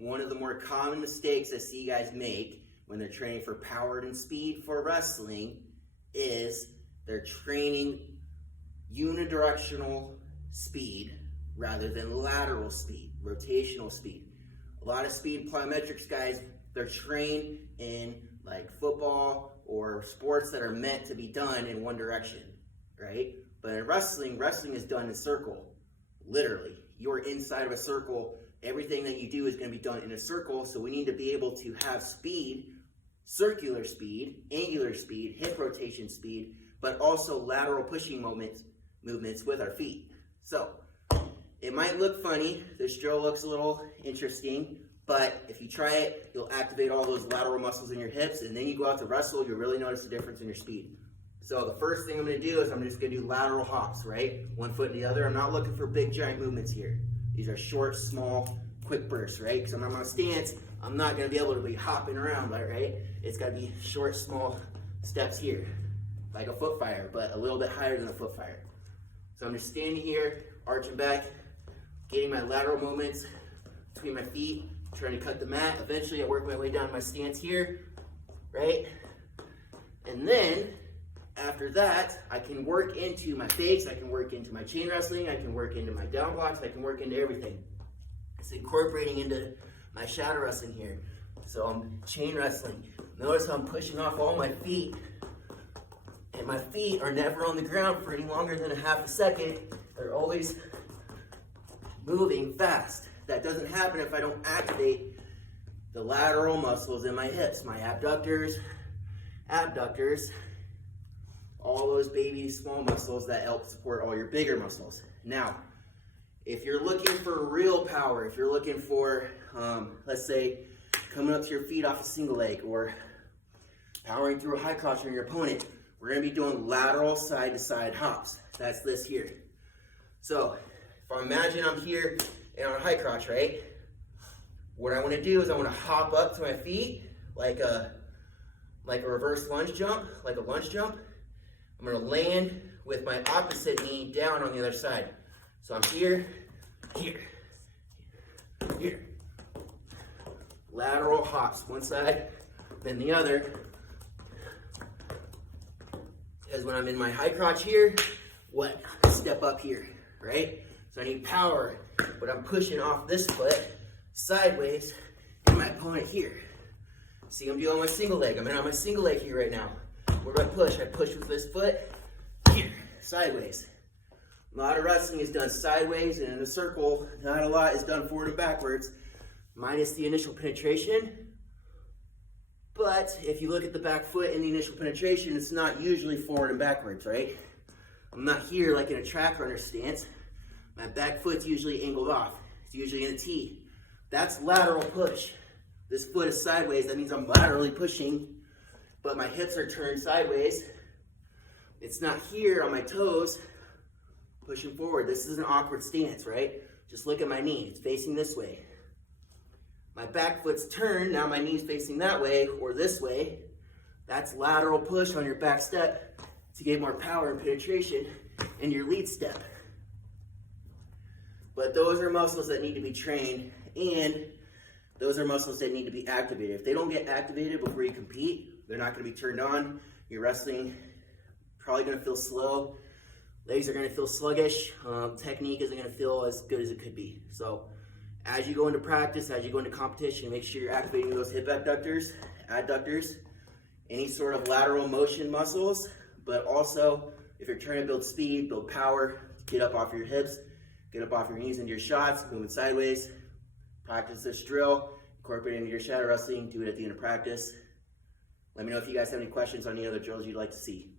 one of the more common mistakes I see guys make when they're training for power and speed for wrestling is they're training unidirectional speed rather than lateral speed, rotational speed. A lot of speed plyometrics guys, they're trained in like football or sports that are meant to be done in one direction, right? But in wrestling, wrestling is done in circle, literally. You're inside of a circle. Everything that you do is going to be done in a circle, so we need to be able to have speed, circular speed, angular speed, hip rotation speed, but also lateral pushing movements with our feet. So it might look funny, this drill looks a little interesting, but if you try it, you'll activate all those lateral muscles in your hips, and then you go out to wrestle, you'll really notice the difference in your speed. So the first thing I'm going to do is I'm just going to do lateral hops, right? One foot in the other. I'm not looking for big giant movements here. These are short, small, quick bursts, right? Because I'm on my stance, I'm not going to be able to be hopping around, right? It's got to be short, small steps here, like a foot fire, but a little bit higher than a foot fire. So I'm just standing here, arching back, getting my lateral movements between my feet, trying to cut the mat. Eventually I work my way down to my stance here, right? And then after that, I can work into my fakes, I can work into my chain wrestling, I can work into my down blocks, I can work into everything. It's incorporating into my shadow wrestling here. So I'm chain wrestling. Notice how I'm pushing off all my feet, and my feet are never on the ground for any longer than a half a second. They're always moving fast. That doesn't happen if I don't activate the lateral muscles in my hips, my abductors, all those baby small muscles that help support all your bigger muscles. Now, if you're looking for real power, if you're looking for, let's say, coming up to your feet off a single leg or powering through a high crotch on your opponent, we're going to be doing lateral side-to-side hops. That's this here. So if I imagine I'm here and on a high crotch, right? What I want to do is I want to hop up to my feet like a reverse lunge jump, like a lunge jump. I'm going to land with my opposite knee down on the other side. So I'm here, here, here. Lateral hops, one side, then the other. Because when I'm in my high crotch here, what? Step up here, right? So I need power, but I'm pushing off this foot sideways and my opponent here. See, I'm doing my single leg. I'm in on my single leg here right now. Where do I push? I push with this foot here, sideways. A lot of wrestling is done sideways and in a circle. Not a lot is done forward and backwards, minus the initial penetration. But if you look at the back foot in the initial penetration, it's not usually forward and backwards, right? I'm not here like in a track runner stance. My back foot's usually angled off. It's usually in a T. That's lateral push. This foot is sideways. That means I'm laterally pushing, but my hips are turned sideways. It's not here on my toes, pushing forward. This is an awkward stance, right? Just look at my knee. It's facing this way. My back foot's turned. Now my knee's facing that way or this way. That's lateral push on your back step to get more power and penetration in your lead step. But those are muscles that need to be trained, and those are muscles that need to be activated. If they don't get activated before you compete, they're not going to be turned on. Your wrestling probably going to feel slow. Legs are going to feel sluggish. Technique isn't going to feel as good as it could be. So as you go into practice, as you go into competition, make sure you're activating those hip abductors, adductors, any sort of lateral motion muscles. But also, if you're trying to build speed, build power, get up off your hips, get up off your knees into your shots, moving sideways. Practice this drill, incorporate it into your shadow wrestling, do it at the end of practice. Let me know if you guys have any questions on any other drills you'd like to see.